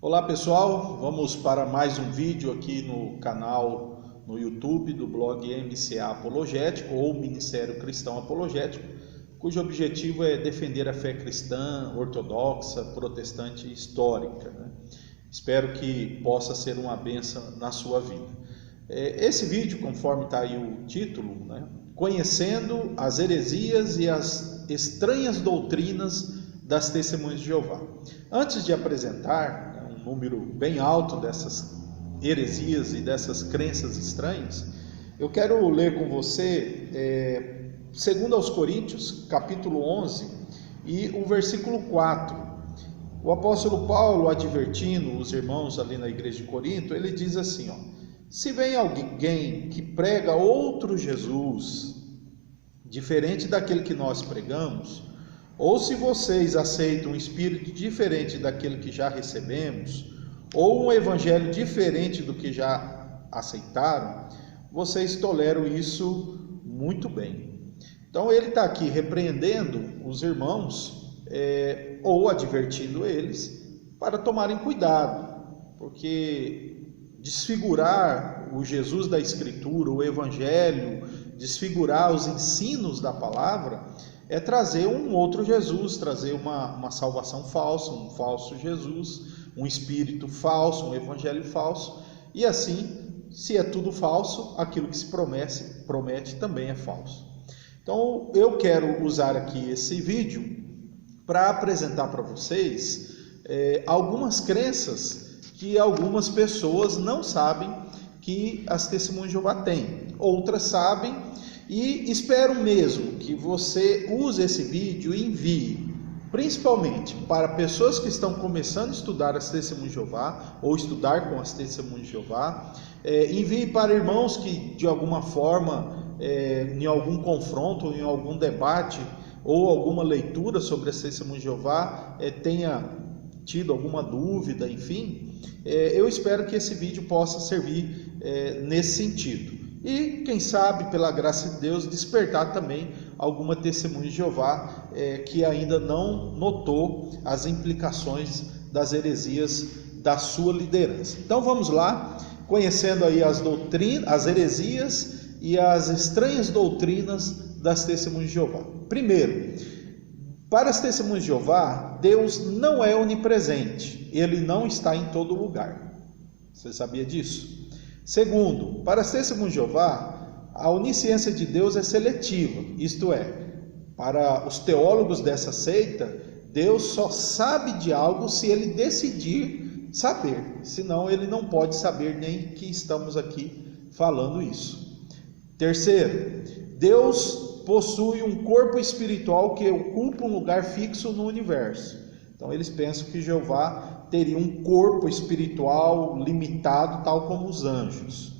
Olá pessoal, vamos para mais um vídeo aqui no canal no YouTube do blog MCA Apologético ou Ministério Cristão Apologético, cujo objetivo é defender a fé cristã, ortodoxa, protestante e histórica, né? Espero que possa ser uma bênção na sua vida. Esse vídeo, conforme está aí o título, né? Conhecendo as heresias e as estranhas doutrinas das Testemunhas de Jeová. Antes de apresentar um número bem alto dessas heresias e dessas crenças estranhas, eu quero ler com você 2 aos Coríntios, capítulo 11, e o versículo 4. O apóstolo Paulo, advertindo os irmãos ali na igreja de Corinto, ele diz assim, se vem alguém que prega outro Jesus, diferente daquele que nós pregamos, ou se vocês aceitam um espírito diferente daquele que já recebemos, ou um evangelho diferente do que já aceitaram, vocês toleram isso muito bem. Então ele está aqui repreendendo os irmãos, ou advertindo eles, para tomarem cuidado, porque desfigurar o Jesus da Escritura, o evangelho, desfigurar os ensinos da palavra, é trazer um outro Jesus, trazer uma salvação falsa, um falso Jesus, um espírito falso, um evangelho falso. E assim, se é tudo falso, aquilo que se promete também é falso. Então, eu quero usar aqui esse vídeo para apresentar para vocês algumas crenças que algumas pessoas não sabem que as Testemunhas de Jeová têm. Outras sabem. E espero mesmo que você use esse vídeo e envie, principalmente para pessoas que estão começando a estudar as Testemunhas de Jeová, ou estudar com as Testemunhas de Jeová. Envie para irmãos que de alguma forma, em algum confronto, em algum debate, ou alguma leitura sobre as Testemunhas de Jeová, tenha tido alguma dúvida, enfim. Eu espero que esse vídeo possa servir nesse sentido. E, quem sabe, pela graça de Deus, despertar também alguma testemunha de Jeová que ainda não notou as implicações das heresias da sua liderança. Então vamos lá, conhecendo aí as heresias e as estranhas doutrinas das testemunhas de Jeová. Primeiro, para as testemunhas de Jeová, Deus não é onipresente, Ele não está em todo lugar. Você sabia disso? Segundo, para as Testemunhas de Jeová, a onisciência de Deus é seletiva, isto é, para os teólogos dessa seita, Deus só sabe de algo se Ele decidir saber, senão Ele não pode saber nem que estamos aqui falando isso. Terceiro, Deus possui um corpo espiritual que ocupa um lugar fixo no universo. Então eles pensam que Jeová teria um corpo espiritual limitado, tal como os anjos.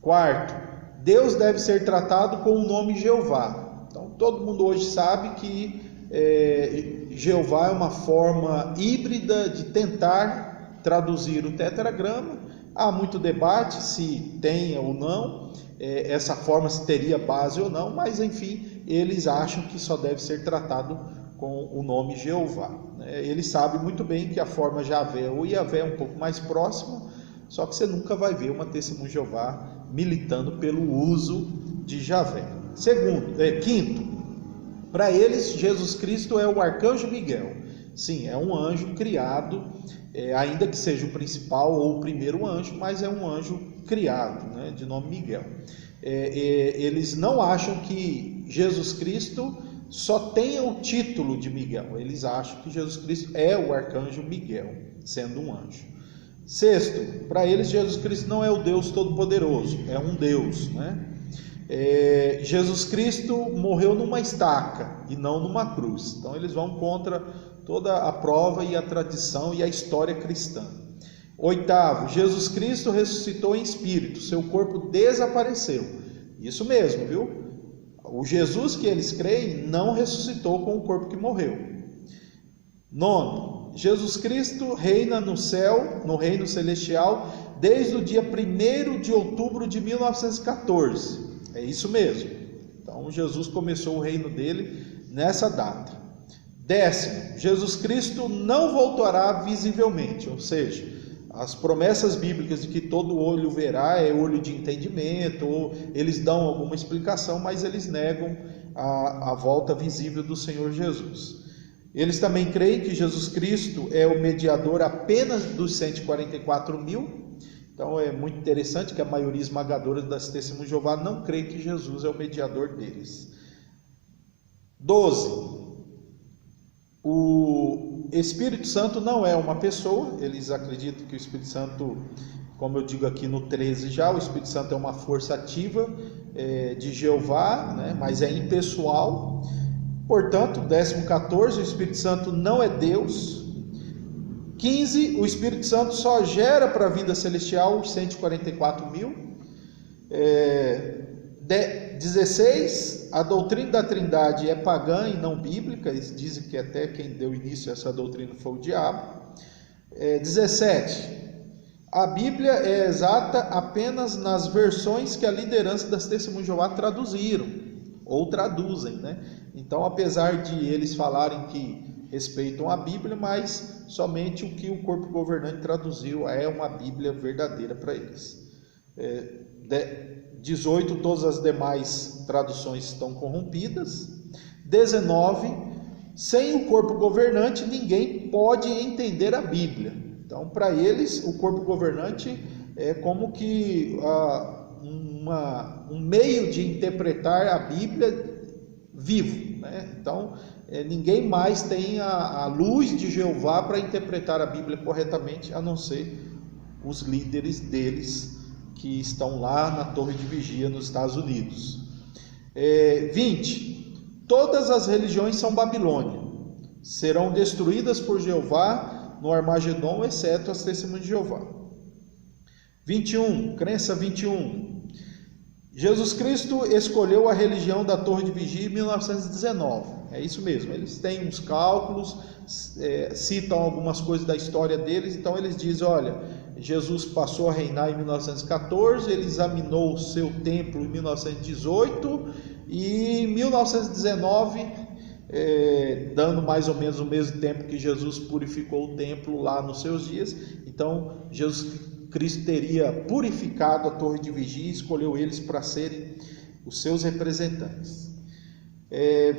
Quarto, Deus deve ser tratado com o nome Jeová. Então todo mundo hoje sabe que Jeová é uma forma híbrida de tentar traduzir o tetragrama. Há muito debate se tem ou não, essa forma se teria base ou não, mas enfim, eles acham que só deve ser tratado com o nome Jeová. Ele sabe muito bem que a forma Javé ou Iavé é um pouco mais próxima, só que você nunca vai ver uma testemunha de Jeová militando pelo uso de Javé. Quinto, para eles Jesus Cristo é o arcanjo Miguel. Sim, é um anjo criado, ainda que seja o principal ou o primeiro anjo, mas é um anjo criado, de nome Miguel. Eles não acham que Jesus Cristo só tenha o título de Miguel, eles acham que Jesus Cristo é o arcanjo Miguel, sendo um anjo. Sexto, para eles Jesus Cristo não é o Deus Todo-Poderoso, é um Deus, Jesus Cristo morreu numa estaca e não numa cruz, então eles vão contra toda a prova e a tradição e a história cristã. Oitavo, Jesus Cristo ressuscitou em espírito, seu corpo desapareceu, isso mesmo, viu? O Jesus que eles creem não ressuscitou com o corpo que morreu. Nono, Jesus Cristo reina no céu, no reino celestial, desde o dia 1º de outubro de 1914. É isso mesmo. Então Jesus começou o reino dele nessa data. Décimo, Jesus Cristo não voltará visivelmente, ou seja, as promessas bíblicas de que todo olho verá é olho de entendimento, ou eles dão alguma explicação, mas eles negam a volta visível do Senhor Jesus. Eles também creem que Jesus Cristo é o mediador apenas dos 144 mil. Então é muito interessante que a maioria esmagadora das Testemunhas de Jeová não crê que Jesus é o mediador deles. 12. O Espírito Santo não é uma pessoa. Eles acreditam que o Espírito Santo, como eu digo aqui no 13 já, o Espírito Santo é uma força ativa de Jeová, né, mas é impessoal. Portanto, 14, o Espírito Santo não é Deus. 15, o Espírito Santo só gera para a vida celestial os 144 mil. 16, a doutrina da Trindade é pagã e não bíblica. Eles dizem que até quem deu início a essa doutrina foi o diabo. 17, a Bíblia é exata apenas nas versões que a liderança das Testemunhas de Jeová traduziram, ou traduzem, né? Então, apesar de eles falarem que respeitam a Bíblia, mas somente o que o corpo governante traduziu é uma Bíblia verdadeira para eles. 18, todas as demais traduções estão corrompidas. 19, sem o corpo governante ninguém pode entender a Bíblia. Então, para eles, o corpo governante é como que um meio de interpretar a Bíblia vivo, né? Então, ninguém mais tem a luz de Jeová para interpretar a Bíblia corretamente, a não ser os líderes deles, que estão lá na torre de vigia nos Estados Unidos. 20, todas as religiões são Babilônia, serão destruídas por Jeová no Armagedon, exceto as Testemunhas de Jeová. 21, crença 21, Jesus Cristo escolheu a religião da torre de vigia em 1919, é isso mesmo, eles têm uns cálculos, citam algumas coisas da história deles, então eles dizem, olha, Jesus passou a reinar em 1914, ele examinou o seu templo em 1918 e em 1919, dando mais ou menos o mesmo tempo que Jesus purificou o templo lá nos seus dias, então Jesus Cristo teria purificado a torre de vigia e escolheu eles para serem os seus representantes.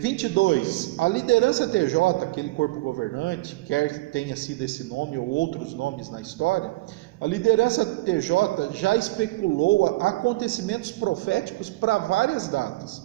22, a liderança TJ, aquele corpo governante, quer tenha sido esse nome ou outros nomes na história, a liderança TJ já especulou acontecimentos proféticos para várias datas,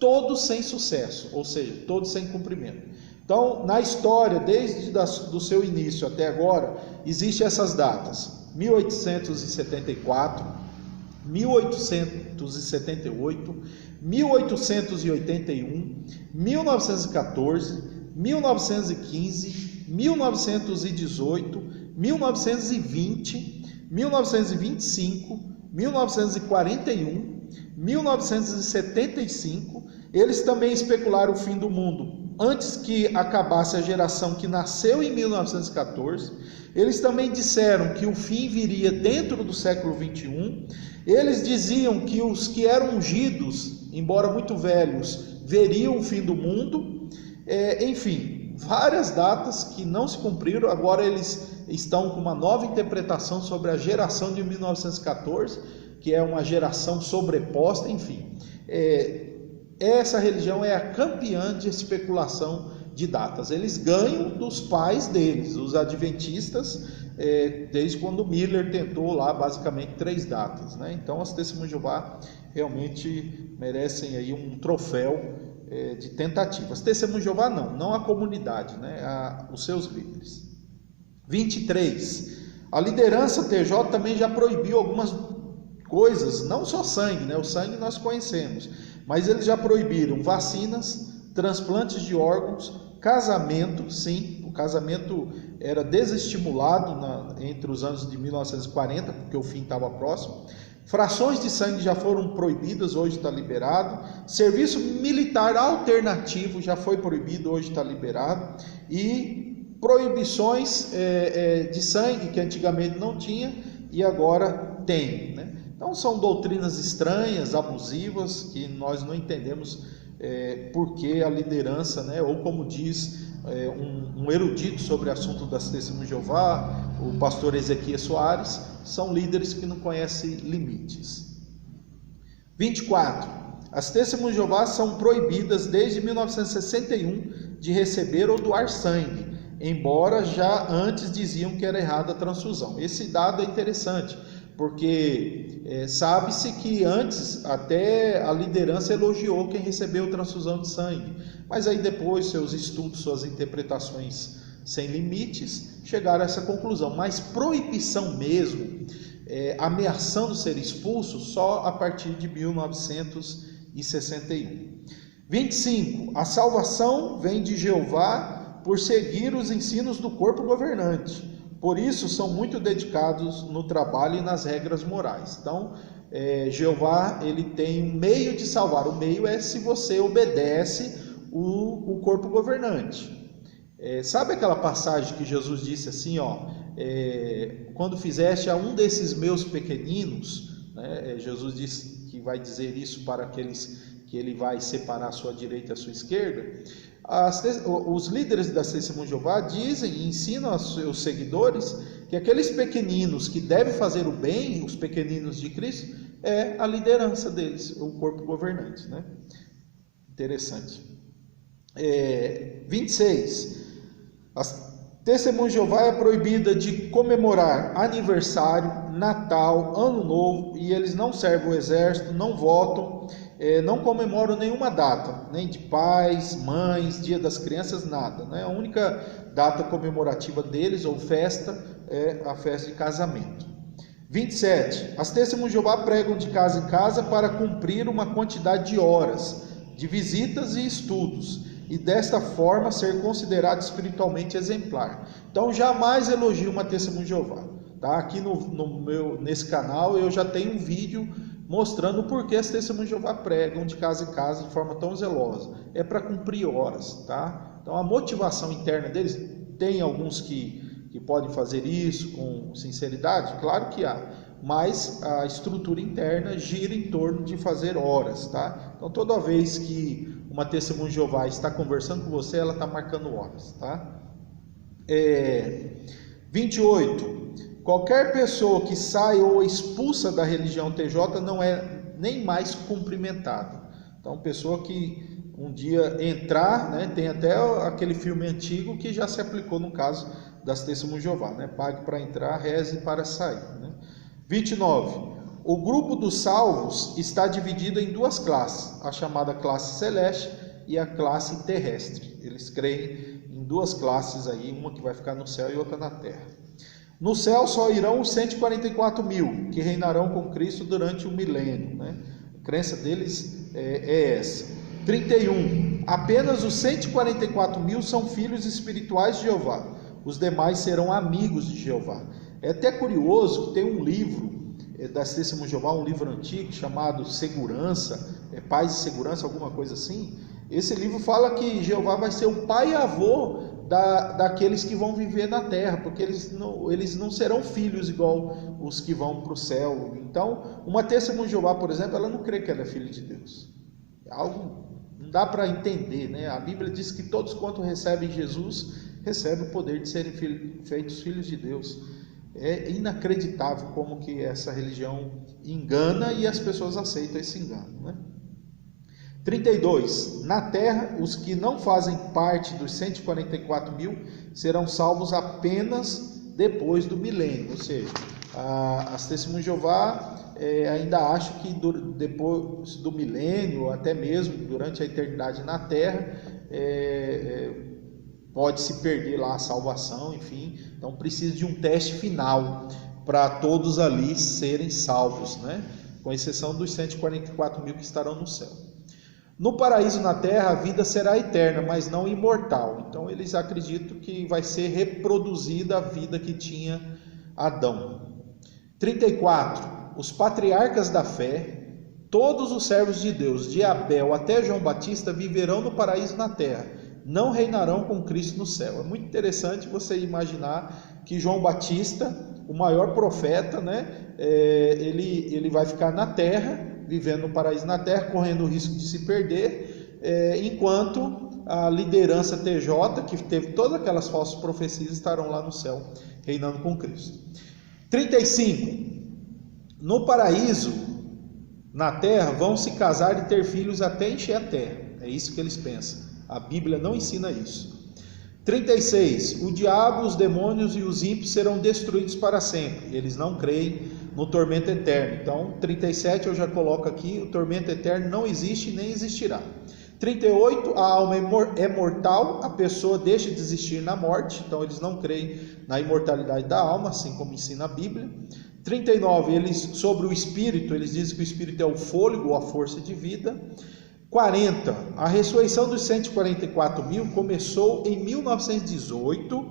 todos sem sucesso, ou seja, todos sem cumprimento. Então, na história, desde do seu início até agora, existem essas datas: 1874, 1878, 1881, 1914, 1915, 1918, 1920, 1925, 1941, 1975. Eles também especularam o fim do mundo antes que acabasse a geração que nasceu em 1914. Eles também disseram que o fim viria dentro do século 21. Eles diziam que os que eram ungidos, embora muito velhos, veriam o fim do mundo. Enfim, várias datas que não se cumpriram. Agora eles estão com uma nova interpretação sobre a geração de 1914, que é uma geração sobreposta. Enfim, essa religião é a campeã de especulação de datas. Eles ganham dos pais deles, os adventistas, desde quando Miller tentou lá basicamente 3 datas, né? Então as Testemunhas de Jeová realmente merecem aí um troféu de tentativa. As Testemunhas de Jeová não a comunidade, né? Os seus líderes. 23, a liderança TJ também já proibiu algumas coisas, não só sangue, né? O sangue nós conhecemos, mas eles já proibiram vacinas, transplantes de órgãos, casamento. Sim, o casamento era desestimulado entre os anos de 1940, porque o fim estava próximo. Frações de sangue já foram proibidas, hoje está liberado. Serviço militar alternativo já foi proibido, hoje está liberado. E proibições de sangue, que antigamente não tinha e agora tem, né? Então são doutrinas estranhas, abusivas, que nós não entendemos porque a liderança, né, ou como diz um erudito sobre o assunto das testemunhas de Jeová, o pastor Ezequias Soares, são líderes que não conhecem limites. 24. As testemunhas de Jeová são proibidas desde 1961 de receber ou doar sangue, embora já antes diziam que era errada a transfusão. Esse dado é interessante, porque sabe-se que antes até a liderança elogiou quem recebeu transfusão de sangue, mas aí depois seus estudos, suas interpretações sem limites, chegaram a essa conclusão. Mas proibição mesmo, ameaçando ser expulso, só a partir de 1961. 25. A salvação vem de Jeová por seguir os ensinos do corpo governante. Por isso são muito dedicados no trabalho e nas regras morais. Então, Jeová, ele tem um meio de salvar. O meio é se você obedece o corpo governante. Sabe aquela passagem que Jesus disse assim, quando fizeste a um desses meus pequeninos, né, Jesus disse que vai dizer isso para aqueles que ele vai separar a sua direita e a sua esquerda. Os líderes da Testemunha de Jeová dizem e ensinam aos seus seguidores que aqueles pequeninos que devem fazer o bem, os pequeninos de Cristo, é a liderança deles, o corpo governante, né? Interessante. 26. A Testemunha de Jeová é proibida de comemorar aniversário, Natal, Ano Novo, e eles não servem o exército, não votam, não comemoram nenhuma data, nem de pais, mães, Dia das Crianças, nada, né? A única data comemorativa deles, ou festa, é a festa de casamento. 27. As Testemunhas de Jeová pregam de casa em casa para cumprir uma quantidade de horas, de visitas e estudos, e desta forma ser considerado espiritualmente exemplar. Então jamais elogio uma Testemunha de Jeová, tá? Aqui nesse canal eu já tenho um vídeo mostrando por que as Testemunhas de Jeová pregam de casa em casa de forma tão zelosa. É para cumprir horas, tá? Então a motivação interna deles, tem alguns que podem fazer isso com sinceridade, claro que há, mas a estrutura interna gira em torno de fazer horas, tá? Então toda vez que uma Testemunha de Jeová está conversando com você, ela está marcando horas, tá? 28. Qualquer pessoa que sai ou expulsa da religião TJ não é nem mais cumprimentada. Então, pessoa que um dia entrar, né, tem até aquele filme antigo que já se aplicou no caso das Testemunhas de Jeová, né? Pague para entrar, reze para sair, né? 29. O grupo dos salvos está dividido em duas classes, a chamada classe celeste e a classe terrestre. Eles creem em duas classes aí, uma que vai ficar no céu e outra na terra. No céu só irão os 144 mil, que reinarão com Cristo durante o milênio, né? A crença deles é essa. 31. Apenas os 144 mil são filhos espirituais de Jeová. Os demais serão amigos de Jeová. É até curioso que tem um livro das Testemunhas de Jeová, um livro antigo chamado Segurança, Paz e Segurança, alguma coisa assim. Esse livro fala que Jeová vai ser o pai e avô daqueles que vão viver na terra, porque eles não serão filhos igual os que vão para o céu. Então, uma Testemunha de Jeová, por exemplo, ela não crê que ela é filha de Deus. É algo, não dá para entender, né? A Bíblia diz que todos quanto recebem Jesus, recebem o poder de serem feitos filhos de Deus. É inacreditável como que essa religião engana e as pessoas aceitam esse engano, né? 32. Na terra, os que não fazem parte dos 144 mil serão salvos apenas depois do milênio, ou seja, as Testemunhas de Jeová ainda acham que depois do milênio, ou até mesmo durante a eternidade na terra, pode se perder lá a salvação, enfim. Então precisa de um teste final para todos ali serem salvos, né? Com exceção dos 144 mil que estarão no céu. No paraíso na terra a vida será eterna, mas não imortal. Então eles acreditam que vai ser reproduzida a vida que tinha Adão. 34. Os patriarcas da fé, todos os servos de Deus, de Abel até João Batista, viverão no paraíso na terra, não reinarão com Cristo no céu. É muito interessante você imaginar que João Batista, o maior profeta, né, ele vai ficar na terra, vivendo no paraíso na terra, correndo o risco de se perder, enquanto a liderança TJ, que teve todas aquelas falsas profecias, estarão lá no céu, reinando com Cristo. 35. No paraíso, na terra, vão se casar e ter filhos até encher a terra. É isso que eles pensam. A Bíblia não ensina isso. 36. O diabo, os demônios e os ímpios serão destruídos para sempre. Eles não creem no tormento eterno. Então, 37 eu já coloco aqui, o tormento eterno não existe nem existirá. 38, a alma é mortal, a pessoa deixa de existir na morte, então eles não creem na imortalidade da alma, assim como ensina a Bíblia. 39, sobre o espírito, eles dizem que o espírito é o fôlego ou a força de vida. 40, a ressurreição dos 144 mil começou em 1918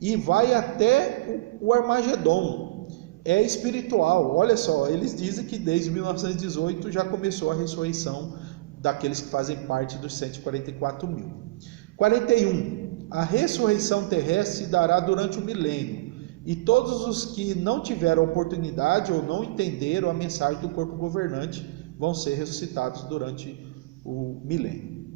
e vai até o Armagedon. É espiritual, olha só, eles dizem que desde 1918 já começou a ressurreição daqueles que fazem parte dos 144 mil. 41, a ressurreição terrestre se dará durante o milênio, e todos os que não tiveram oportunidade ou não entenderam a mensagem do corpo governante vão ser ressuscitados durante o milênio.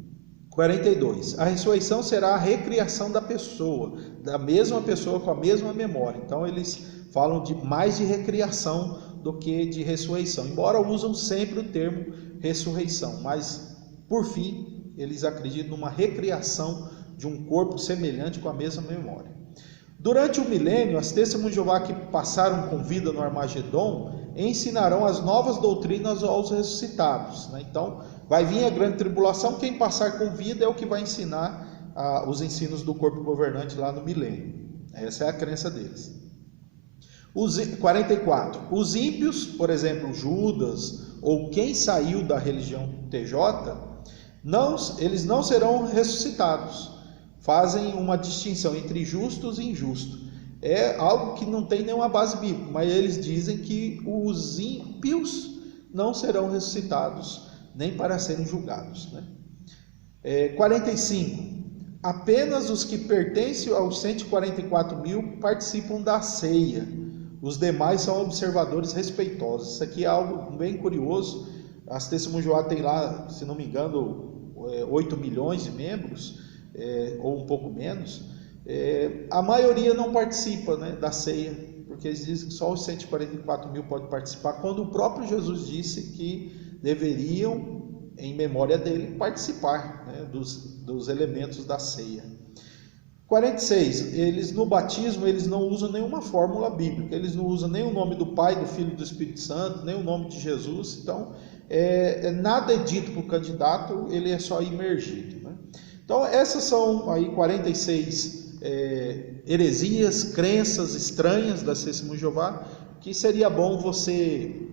42, a ressurreição será a recriação da pessoa, da mesma pessoa com a mesma memória. Então eles falam mais de recriação do que de ressurreição, embora usam sempre o termo ressurreição, mas por fim eles acreditam numa recriação de um corpo semelhante com a mesma memória. Durante o milênio, as testemunhas de Jeová que passaram com vida no Armagedon ensinarão as novas doutrinas aos ressuscitados, né? Então vai vir a grande tribulação, quem passar com vida é o que vai ensinar os ensinos do corpo governante lá no milênio. Essa é a crença deles. 44. Os ímpios, por exemplo, Judas ou quem saiu da religião TJ, eles não serão ressuscitados. Fazem uma distinção entre justos e injustos. É algo que não tem nenhuma base bíblica, mas eles dizem que os ímpios não serão ressuscitados, nem para serem julgados, né? 45. Apenas os que pertencem aos 144 mil participam da ceia. Os demais são observadores respeitosos. Isso aqui é algo bem curioso. As Testemunhas de Jeová tem lá, se não me engano, 8 milhões de membros, ou um pouco menos. A maioria não participa, né, da ceia, porque eles dizem que só os 144 mil podem participar, quando o próprio Jesus disse que deveriam, em memória dele, participar, né, dos elementos da ceia. 46. Eles no batismo eles não usam nenhuma fórmula bíblica, eles não usam nem o nome do Pai, do Filho e do Espírito Santo, nem o nome de Jesus. Então nada é dito para o candidato, ele é só imergido, né? Então essas são aí 46 heresias, crenças estranhas das Testemunhas de Jeová, que seria bom você